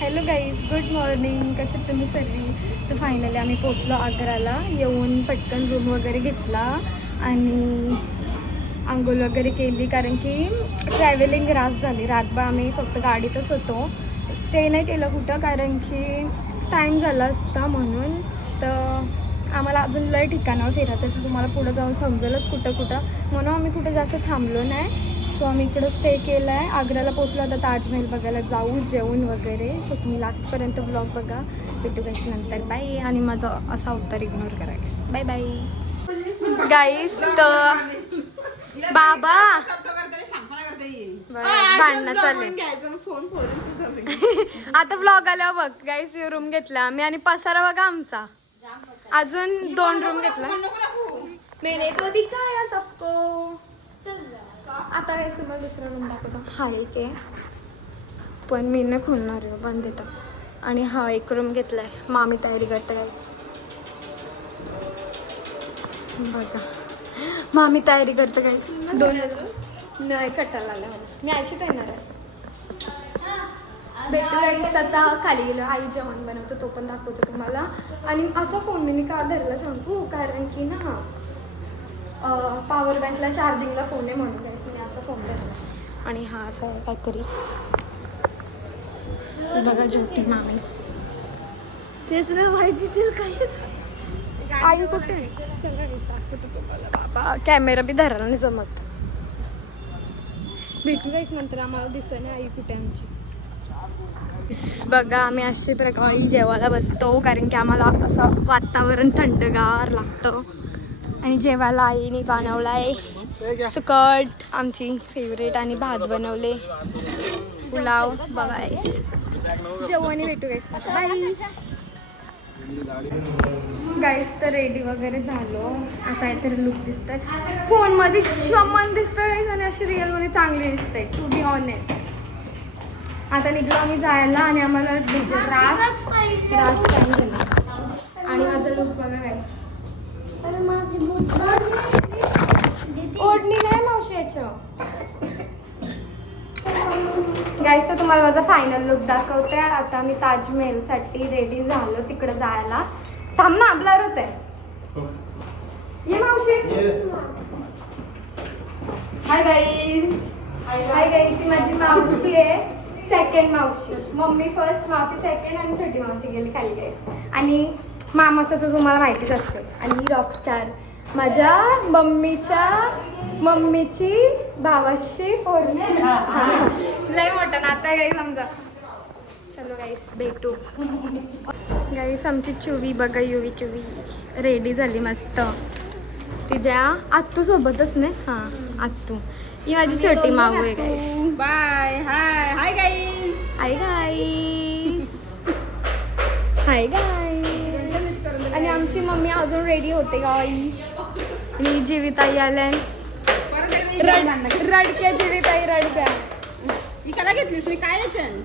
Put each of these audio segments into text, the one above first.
Hello guys, good morning. कशात तुम्ही सर्व? तर फायनली आम्ही पोचलो आग्राला. येऊन पटकन रूम वगैरे घेतला आणि आंघोळ वगैरे केली, कारण की ट्रॅव्हलिंग रास झाली. रातभर आम्ही फक्त गाडीतच होतो, स्टे नाही केलं कुठं, कारण की टाईम झाला असता म्हणून. तर आम्हाला अजून लय ठिकाणावर फिरायचं आहे, तर तुम्हाला पुढं जाऊन समजेलच कुठं कुठं, म्हणून आम्ही कुठं जास्त थांबलो नाही. सो आम्ही इकडं स्टे केला आहे. आग्र्याला पोचलो, आता ताजमहल बघायला जाऊ, जेवून वगैरे. सो तुम्ही लास्टपर्यंत व्लॉग बघा. भेटू गाईस नंतर, बाय. आणि माझा असा अवतार इग्नोर करायचं, बाय बाय गाईस. तर बाबा भांडणं चालले आता व्लॉग आल्यावर बघ गाईस. रूम घेतला आम्ही आणि पसारा बघा आमचा. अजून 2 रूम घेतला. मेरे तो दिखाया सबको. आता काय तुम्हाला दुसरा रूम दाखवतो. हा एक आहे, पण मी नाही खोलणार आहे, बंद येतं. आणि हा एक रूम घेतलाय. मामी तयारी करते गाईस, बघा. मामी तयारी करते गाईस. 2 नाही कटाला आला मी अशीच येणार आहे. भेटू गाईस. आता खाली गेलो, आई जेवण बनवतो, तो पण दाखवतो तुम्हाला. आणि असा फोन मी का धरला सांगू, कारण की ना पॉवर बँकला चार्जिंगला फोन आहे, म्हणून गाईस मी असा फोन धरला. आणि हा असा काहीतरी बघा, ज्योती मामी. तेच माहिती तर काही. आई कुठे दाखवतो तुम्हाला. बाबा कॅमेरा बी धरायला नाही जमत. भेटू गाईस नंतर. आम्हाला दिसत नाही आई कुठे आमची. बघा आम्ही अशी प्रकारे जेवायला बसतो, कारण की आम्हाला असं वातावरण थंडगार लागतं. आणि जेवायला आईने बनवलाय सुकट, आमची फेवरेट, आणि भात बनवले, पुलाव. बघाय जेवणी. भेटू गाईस बाय गाईस. तर रेडी वगैरे झालो. असा काहीतरी लुक दिसतंय. फोनमध्ये चमन दिसतंय आणि अशी रिअलमध्ये चांगली दिसते, टू बी ऑनेस्ट. आता निघलो आम्ही जायला, आणि आम्हाला रास टाईम झाला. आणि माझा लुक बघा गाईस. ओढणी नाही मावशी याच्या गाईस. तर तुम्हाला माझा फायनल लुक दाखवते. आता मी ताजमहलसाठी रेडी झालो तिकडे जायला. थांब ना, ब्लर होते. ये मावशी. Hi guys. Hi guys. ती माझी मावशी आहे, सेकंड मावशी. मम्मी फर्स्ट, मावशी सेकंड, आणि छोटी मावशी गेली खाली गाईस. आणि मामाचं तर तुम्हाला माहितीच असतं. आणि रॉकस्टार माझ्या मम्मीची भावाशी पोरणी. लय मोठं नातं गाईस समजा. चलो गाईस भेटू. गाईस आमची चुवी बघा, युवी चुवी रेडी झाली मस्त. तिच्या आत्तू सोबतच नाही. हां आत्तू, ही माझी छोटी माऊ आहे गाईस. बाय. हाय hi guys. Hi guys. Hi guys. आणि आमची मम्मी अजून रेडी होते गाईस. आणि जीविताई आल्या. रडक्या जीविताई रडक्या. इकाला घेतलीस मी काय याच्यान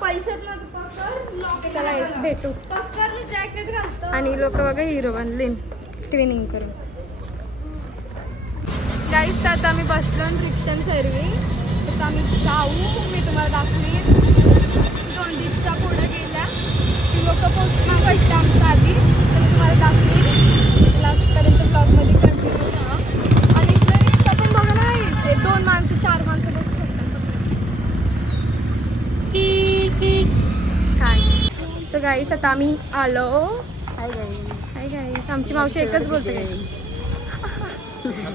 पैशात भेटू. जॅकेट घालतो. आणि लोक बघा हिरो बनले ट्विनिंग करून. गाईस तर आता आम्ही बसलो रिक्षान सर्वी. तर आम्ही जाऊ, मी तुम्हाला दाखवीन. 2 रिक्षा पुढे गेल्या, ती लोक पोहोचली आमच्या आधी. तर मी तुम्हाला दाखवीन. लास्टपर्यंत ब्लॉगमध्ये कंटिन्यू राहा. आणि इथलं रिक्षा पण बघा नाही, 2 माणसं 4 माणसं बसू शकतात. काय तर गाईस आता आम्ही आलो. Hi guys. Hi guys. आमची मावशी एकच बोलते गाईस.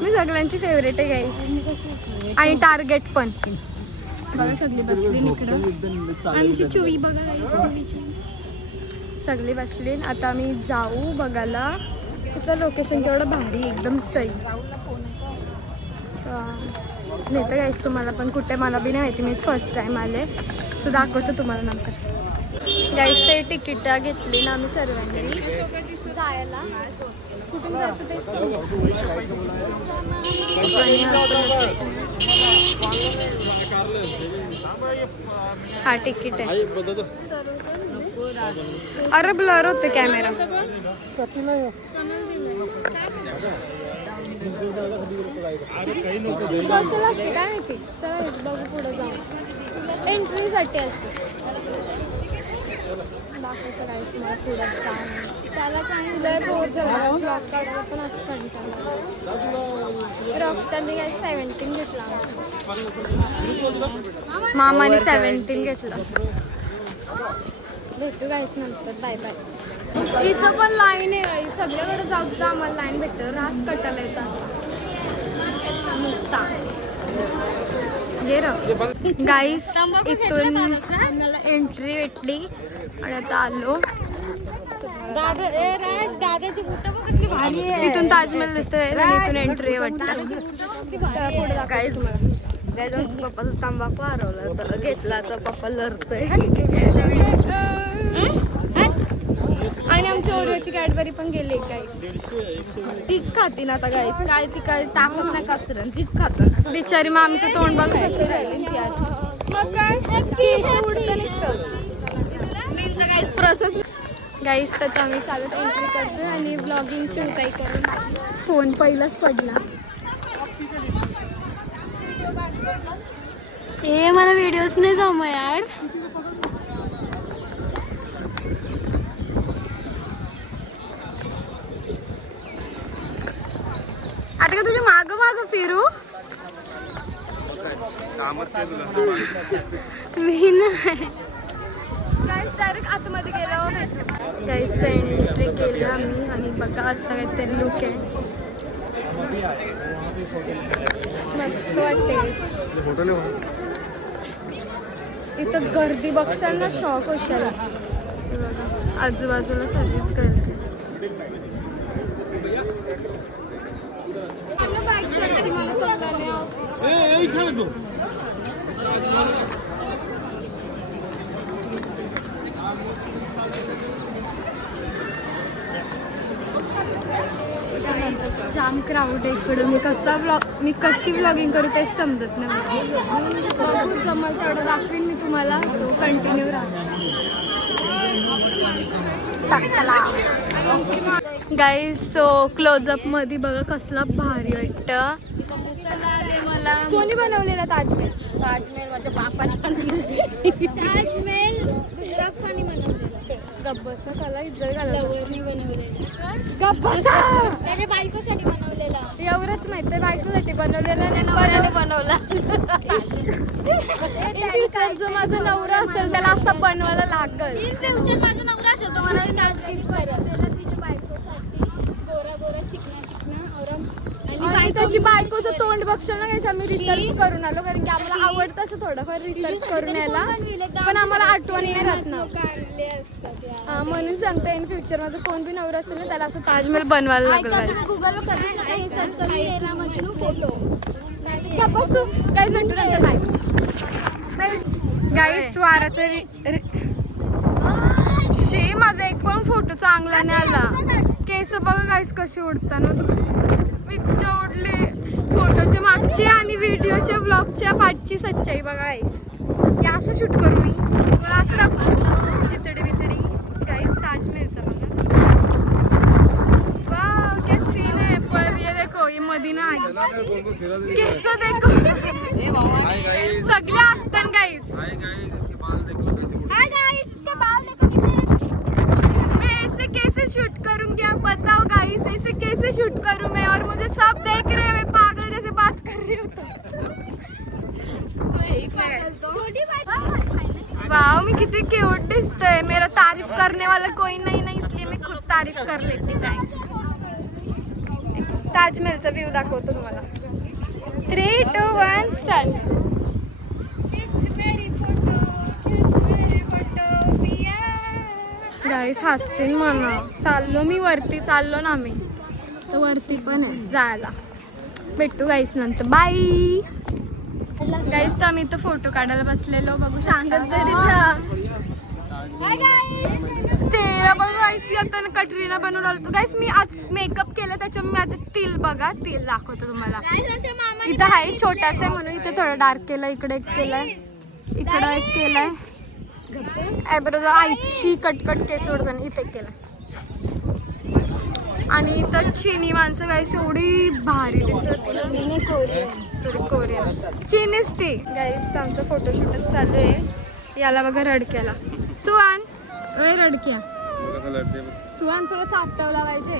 मी सगळ्यांची फेवरेट आहे गाईस. आणि टार्गेट पण बघा, सगळी बसली इकडं. आमची चुई बघा गाईस, सगळी बसली. आता आम्ही जाऊ बघायला. तिथलं लोकेशन केवढं भारी, एकदम सही. नाही तर गाईस तुम्हाला पण कुठे, मला बी नाही माहिती, मीच फर्स्ट टाइम आले. सो दाखवतो तुम्हाला नंतर. गाईस ते तिकीट घेतली ना आम्ही सर्वांनी जायला. कुठून जायचं तेच हा तिकीट आहे. अरे ब्लर होते कॅमेरा. कशाला असते काय माहिती. चला बघू पुढे जाऊ. एंट्रीसाठी असते. दाखवतो गाईस मला पुढे जाऊन. त्याला काय लय बोर झाला ब्लॉग काढायला पण असं कंटाळा. रॉकस्टारने काय 17 घेतला. मामाने 17 घेतला. भेटू गाईस नंतर. Bye bye. इथं पण लाईन आहे सगळ्याकडे जाऊ जा आम्हाला लाईन भेटतं. रास कटायला येतात नुसता. गाईस इथून एंट्री भेटली आणि आता आलो. इथून ताजमहल दिसतोय आणि इथून एंट्री वाटतं. गाईस पप्पाचा तंबाखू हरवला तर घेतला तर पप्पा लढतोय. आणि आमची ओरिओची कॅडबरी पण गेली. काय तीच खाती ना आता गाईच. काय ती काय टाकत नाही कचऱ्यात तीच खातात. बिचारी मग आमचं तोंड बघ कसं झालं. मग काय प्रोसेस गाईस तर आम्ही चालत एंट्री करतोय आणि ब्लॉगिंगची उताई करून फोन पहिलाच पडला. ए मला व्हिडिओज नाही जम यार. आता का तुझ्या माग माग फिरू. मी नाही गाईस डायरेक्ट आतमध्ये गेलो. गाईस तर एंट्री केलं आम्ही आणि बघा असं काहीतरी लुक आहे. मस्त वाटते. इथं गर्दी बघशाल ना शॉक होशाल. बघा आजूबाजूला सर्विस गर्दी. जाम क्राऊड आहे इकडं. मी कशी व्लॉगिंग करू तेच समजत नाही. बघू जमल तेवढं दाखवेन मी तुम्हाला. सो कंटिन्यू राहा. गाईस सो क्लोजअप मध्ये बघा कसला भारी वाटतं. कोणी बनवलेला ताजमहल? ताजमहल माझ्या बापाने ताजमहल गुजरात खानी बनवलेला. गब्बसा त्याला इज्जत घालवली. गब्बसा त्याच्या बायकोसाठी बनवलेला. एवढंच माहित आहे. बायकोसाठी बनवलेला नाही बनवला. इन फ्युचर जो माझा नवरा असेल त्याला असं बनवायला लागल. इन फ्युचर माझा नवरा असेल तो मला ताजमहल करेल. तिच्या बायकोसाठी गोरा गोरा चिकना आणि त्याची बायकोचं तोंड बघशाल ना गाईस. आम्ही रिसर्च करून आलो कारण की आम्हाला आवडतं असं थोडंफार रिसर्च करून यायला. पण आम्हाला आठवण नाही राहत ना. म्हणून सांगते इन फ्युचर माझं कोण बी नवरा असेल ना त्याला असं ताजमहल बनवायला लागलं. गाईस भेटू नंतर. बाय गाईस. वाराचं शे माझा एक पण फोटो चांगला नाही आला. केस बघा गाईस कशी उडताना विच्चा उडले. फोटोच्या मागची आणि व्हिडिओच्या ब्लॉगच्या पाठची सच्चाई बघा गाईस. या असं शूट करू मी मला असं दाखवू चितडी बितडी. गाईस ताजमहलचा बघा. वाव क्या सीन है. पर ये देखो ये मदीना आहे. केस देखो सगळे असतात गाईस. शूट करूं क्या बताओ गाइस. ऐसे कैसे शूट करूं मैं और मुझे सब देख रहे हैं. मैं पागल जैसे बात कर रही हूँ. वाओ मैं कितनी क्यूट दिसते. मेरा तारीफ करने वाला कोई नहीं ना इसलिए मैं खुद तारीफ कर लेती हूँ गाइस. ताजमहलचा व्ह्यू दाखवतो तुम्हाला. 3, 2, 1 स्टार्ट. गाईस हसतील म्हणा. चाललो मी वरती. चाललो ना आम्ही तर वरती पण आहे जायला. भेटू गाईस नंतर. बाय गाईस. तर आम्ही इथं फोटो काढायला बसलेलो. बघू सांगत जरी तेरा बघा गाईस. आता कटरीना बनवून आलो गाईस. मी आज मेकअप केलं त्याच्यामुळे माझं तिल बघा. तिल दाखवतो तुम्हाला. इथं आहे छोटासा आहे म्हणून इथं थोडं डार्क केलं. इकडे एक केलंय. इकडं एक केलंय. आयब्रो आईची कटकट केस ओढताना इथे केलं. आणि इथं चिनी माणसं गाईस एवढी भारी दिसत. कोरियन चीनीच ती गाईस. तर आमचं फोटोशूटच चालू आहे. याला बघा रडक्याला. सुहान ओय रडक्या कसं लढते सुहान तुला चापटवला पाहिजे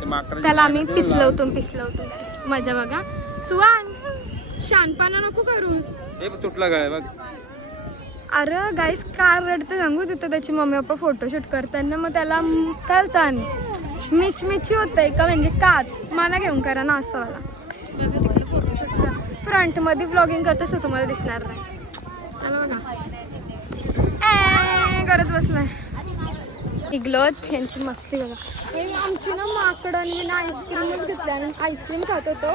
ते माकडं त्याला आम्ही पिसलवतून मजा बघा. सुहान शानपणा नको करूस. हे तुटला काय बघ. अरे गाईस कार रडतं सांगू तिथं त्याची मम्मी पप्पा फोटोशूट करताना मग त्याला कळतात मिची होतंय का म्हणजे काच माना घेऊन करा ना असं मला बघा तिकडे फोटोशूटचा फ्रंटमध्ये व्लॉगिंग करतोस तो तुम्हाला दिसणार नाही. चला बघा करत बसलाय इग्लोच यांची मस्ती बघा. हे आमची ना माकडांनी ना आईस्क्रीमच घेतली आणि आईस्क्रीम खात होतो.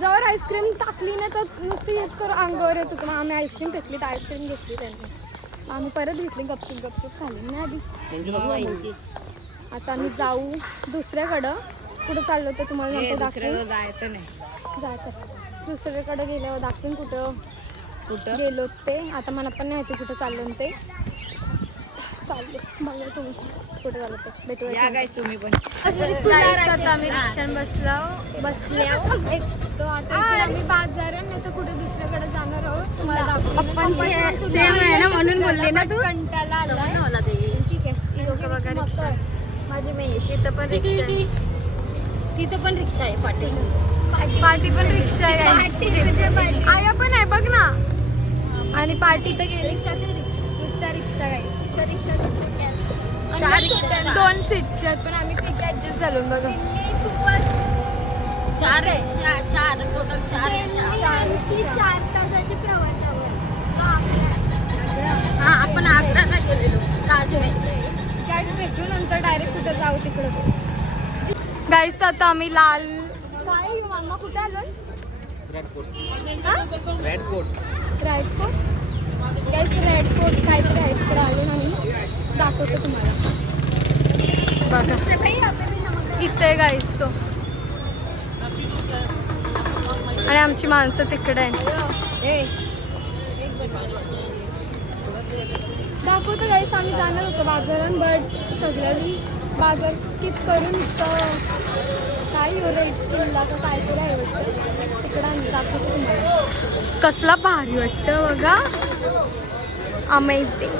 जवळ आईस्क्रीम टाकली ना तर नुसती हेच करून अंगावर येत होतं. मग आम्ही आईस्क्रीम फेकली तर आईस्क्रीम घेतली त्यांनी. आम्ही परत घेतली गपचूप खाली नाही आधी. आता आम्ही जाऊ दुसऱ्याकडं. कुठं चाललो तर तुम्हाला जायचं नाही. जायचं दुसऱ्याकडे गेल्यावर दाखवून कुठं गेलो ते. आता मला पण नाही माहिती कुठं चाललो ते. चालले बघा तुम्ही कुठे झालं ते भेटू तुम्ही पण आता आम्ही रिक्षान बसले तो आता इकडे आम्ही बाजारात नाही तर कुठे दुसऱ्याकडे जाणार आहोत. तुम्हाला म्हणून बोलले ना तू. कंटाळा आला ठीक आहे लोक बघा रिक्षा माझी मेश तिथं पण रिक्षा आहे. पार्टी पण रिक्षा आहे. आया पण आहे बघ ना. आणि पार्टी तर गेली नुसत्या रिक्षा काय रिक्षा छोट्या 2 सीटच्या आहेत पण आम्ही तिथे ऍडजस्ट झालो बघा. खूपच 4 तासाच्या प्रवासावर हा आपण आग्राला गेलेलो ताजमहल. गाईस भेटू नंतर डायरेक्ट कुठं जाऊ तिकडं. गाईस आता आम्ही लाल काय मामा कुठे आलो रेड फोर्ट गाईस रेड फोर्ट काहीतरी आहे तिकडे आलो नाही दाखवतो तुम्हाला बघा इथे गाईस तो. आणि आमची माणसं तिकडे आहेत. दाखवतो गाईस आम्ही जाणार होतो बाजारात बट सगळ्यांनी बाजार स्किप करून इथं काय रेट किल्ला का काहीतरी आहे वाटतं तिकडं आम्ही दाखवतो तुम्हाला. कसला भारी वाटतं बघा अमेझिंग.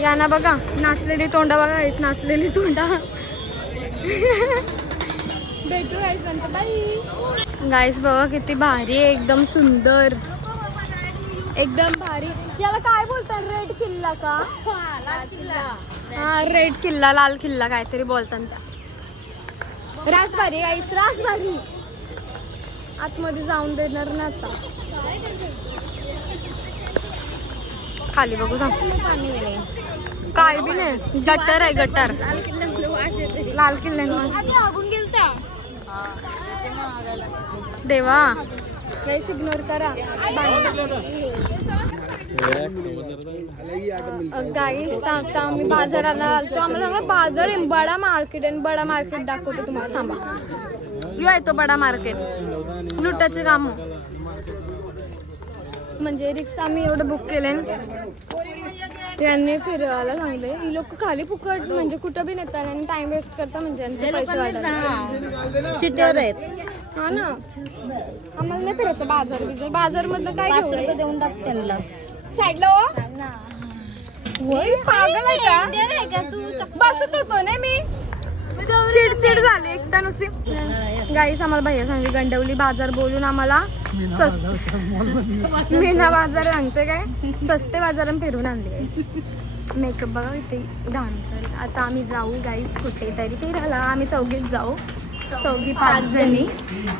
या ना बघा नाचलेली तोंडा बघा नाचलेली तोंडा. भेटू गाईस नंतर बाई. गाईस बघा किती भारी आहे एकदम सुंदर एकदम भारी. याला काय बोलतात रेड किल्ला का हा रेड किल्ला लाल किल्ला काहीतरी बोलतात त्या. राजबारी गाईस राजबारी आतमध्ये जाऊन देणार ना आता. खाली बघू काय बी नाही गटर आहे गटर. लाल किल्ल्यानं देवा काहीच इग्नोर करा. गाईस आता आम्ही बाजाराला आलतो. आम्हाला सांगा बाजार आहे बडा मार्केट आहे. बडा मार्केट दाखवतो तुम्हाला थांबा. यो आहे तो बडा मार्केट लुटाचे काम म्हणजे रिक्षा आम्ही एवढं बुक केले यांनी फिरवायला सांगले. ही लोक खाली फुकट म्हणजे कुठं बी नेतात आणि टाइम वेस्ट करता म्हणजे यांचे पैसे वाढतात चिटर आहेत. हा ना आम्हाला नाही फिरायचं बाजार बाजार मधलं काय घेऊ देऊन टाक त्यांना साईडला. पागल आहे का तू बसत होतो ना मी चिडचिड झाली एकदा नुसती. गाईस आम्हाला भैया सांगली गंडवली बाजार बोलून आम्हाला मीना बाजार सांगते काय सस्ते बाजार फिरून आणले. मेकअप बघा इथे घालतो. आता आम्ही जाऊ गाईस कुठेतरी फिरायला. आम्ही चौघीच जाऊ 4-5 जणी.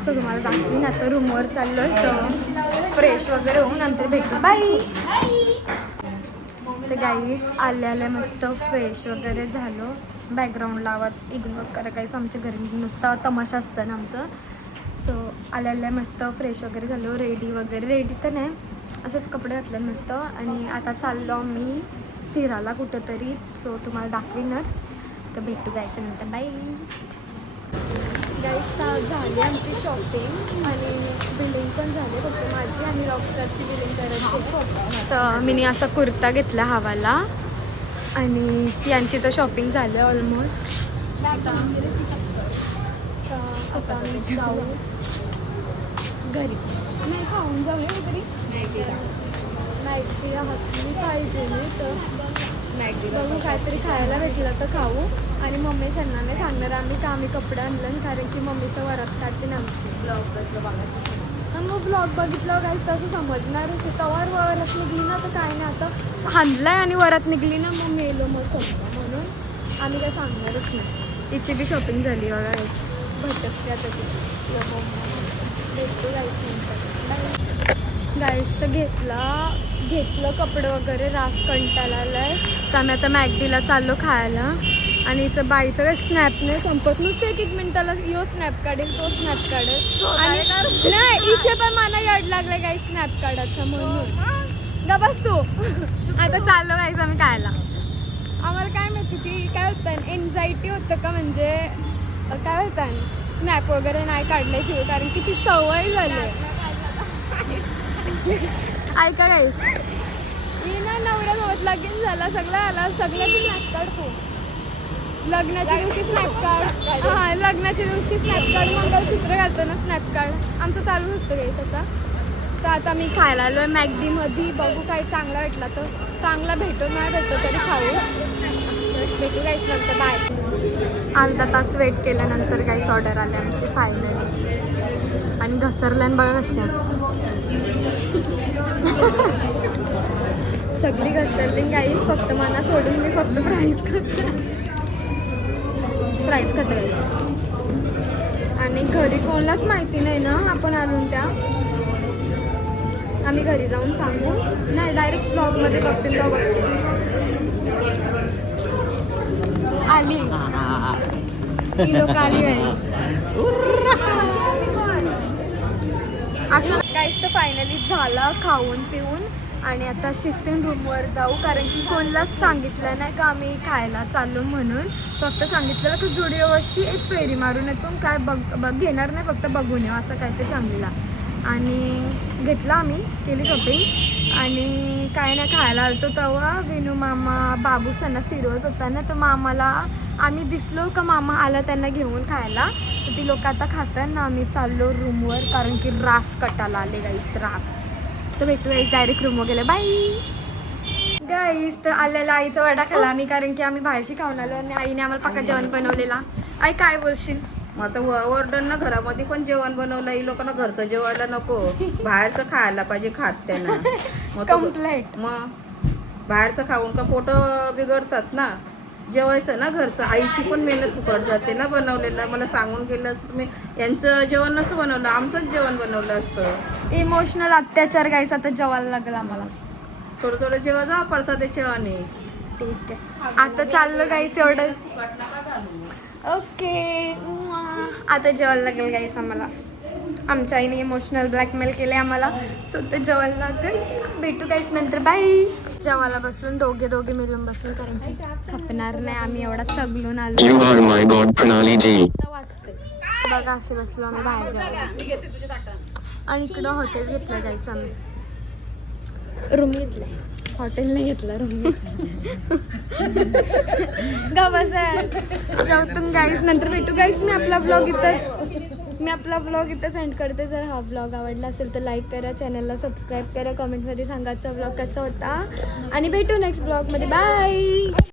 सो तुम्हाला दाखवून आता रूमवर चाललोय तर फ्रेश वगैरे होऊन नंतर भेटू बाई. तर गाईस आल्या मस्त फ्रेश वगैरे झालो. बॅकग्राऊंडला आवाज इग्नोर करा काहीच आमच्या घरी नुसता तमाशा असतं ना आमचं. सो आल्या मस्त फ्रेश वगैरे झालो. रेडी तर नाही असंच कपडे घातले मस्त. आणि आता चाललो आम्ही फिरायला कुठंतरी. सो तुम्हाला दाखवीनच तर भेटू जायचं नंतर बाई. गाईस झाली आमची शॉपिंग आणि बिलिंग पण झाली फक्त माझी आणि रॉकस्टारची बिलिंग करायची. तर मी असा कुर्ता घेतला हवाला आणि यांची तर शॉपिंग झाली ऑलमोस्ट. आता आम्ही जाऊ घरी नाही खाऊन जाऊया तरी नाईटीला हसली पाहिजे मी तर बघू काहीतरी खायला भेटलं तर खाऊ. आणि मम्मी त्यांना नाही सांगणार आम्ही कपडे आणलं, कारण की मम्मीचं वरात काढते ना आमची. ब्लॉग कसलं बघायचं. मग ब्लॉग बघितलं काहीच तसं समजणारच आहे. तवार वरात निघली ना तर काय नाही, आता हाणलाय आणि वरात निघली ना मग मेलो मग समजा, म्हणून आम्ही काय सांगणारच नाही. तिची बी शॉपिंग झाली बघा, भटकते आता ती. भेटतो गाईस नंतर. गाईस तर घेतलं कपडे वगैरे, रास कंटाळा आलाय. तर आम्ही आता मॅगडीला चाललो खायला. आणि इथं बाईचं काही स्नॅप नाही संपत, नुसतं एक मिनिटाला यो स्नॅप काढेल तो स्नॅप काढेल. आणि नाही इथे पण मला याड लागलाय काही स्नॅप काढायचं म्हणून. गा बस तू. आता चाललो गाईस आम्ही खायला. आम्हाला काय माहिती ती काय होतं, एन्झायटी होतं का, म्हणजे काय होतं स्नॅप वगैरे नाही काढल्याशिवाय, कारण की ती सवय झाली. ऐका गाईस, मी ना नवऱ्यासोबत लगीन झाला, सगळं आला, सगळ्याची स्नॅप काढतो. लग्नाच्या दिवशी स्नॅप काढ, हां लग्नाच्या दिवशी स्नॅप काढ, मंगळसूत्र घालतो ना स्नॅप काढ, आमचं चालू असतं गाईस असा. तर आता मी खायला आलो आहे मॅगडीमध्ये. बघू काही चांगला भेटला तर चांगला भेटो, नाही भेटतो तरी खाऊ. भेटू गाईस नंतर. बाय. अर्धा तास वेट केल्यानंतर गाईस ऑर्डर आली आमची फायनली. आणि घसरल्यान बघा कशा सगळी घसरली गाईस, फक्त मला सोडून मी फक्त फ्राईज खाते गाईस. आणि घरी कोणालाच माहिती नाही ना आपण आणून त्या. आम्ही घरी जाऊन सांगू नाही, डायरेक्ट ब्लॉगमध्ये बघतील तो बघतील. आली ही लोक आली आहे. काहीच तर फायनली झालं खाऊन पिऊन. आणि आता शिस्तीन रूमवर जाऊ, कारण की कोणालाच सांगितलं नाही का आम्ही खायला चाललो म्हणून. फक्त सांगितलेलं की जुडिओशी एक फेरी मारून येतो, काय बघ घेणार नाही, फक्त बघून येऊ असं काय ते सांगितलं. आणि घेतलं आम्ही, केली शॉपिंग. आणि काय नाही खायला आलतो तेव्हा विनू मामा बाबू सणा फिरवत होता ना, तर मामाला आम्ही दिसलो का मामा आला त्यांना घेऊन खायला. तर ती लोक आता खातात ना, आम्ही चाललो रूमवर, कारण की रास कटाला आले गाईस, रास. तर भेटू गाईस डायरेक्ट रूमवर गेले. बाय गाईस. तर आलेला आईचा वडा खाल्ला आम्ही, कारण की आम्ही बाहेरशी खाऊन आलो आणि आईने आम्हाला पक्का जेवण बनवलेला. आई काय बोलशील? मग आता ओरडण ना, घरामध्ये पण जेवण बनवलं, ही लोकांना घरचं जेवायला नको, बाहेरचं खायला पाहिजे खात त्यांना. कम्प्लेट. मग बाहेरचं खाऊन का पोट बिघडतात ना, जेवायचं ना घरचं. आईची पण मेहनत फुकट जाते ना बनवलेलं. मला सांगून गेलं असतं तुम्ही, यांचं जेवण नसतं बनवलं, आमचंच जेवण बनवलं असतं. इमोशनल अत्याचार गाईस आता जेवायला लागला आम्हाला. थोडं जेव्हा जा पडता त्याच्यावाने. ठीक आहे, आता चाललो गाईस एवढं. ओके, आता जेवायला लागेल गाईस आम्हाला. आमच्या आईने इमोशनल ब्लॅकमेल केले आम्हाला, सो ते जेवायला लागेल. भेटू गाईस नंतर. बाय. जेवायला बसलून दोघे मिळून बसलो, कारण की खपणार नाही, आम्ही एवढा चगलून आलो. You are my God, Pranali ji. वाचते बघा, असे बसलो आम्ही बाहेर जेवायला. आणि इकडं हॉटेल घेतलं गाईस आम्ही, रूम घेतलाय, हॉटेल नाही घेतलं, रूम घेतलं. बस जेवतून गाईस नंतर भेटू गाईस. मी आपला ब्लॉग इथं सेंड करते. जर हा ब्लॉग आवडला असेल तर लाईक करा, चॅनलला सबस्क्राईब करा, कमेंटमध्ये सांगा आजचा ब्लॉग कसा होता. आणि भेटू नेक्स्ट ब्लॉगमध्ये. बाय.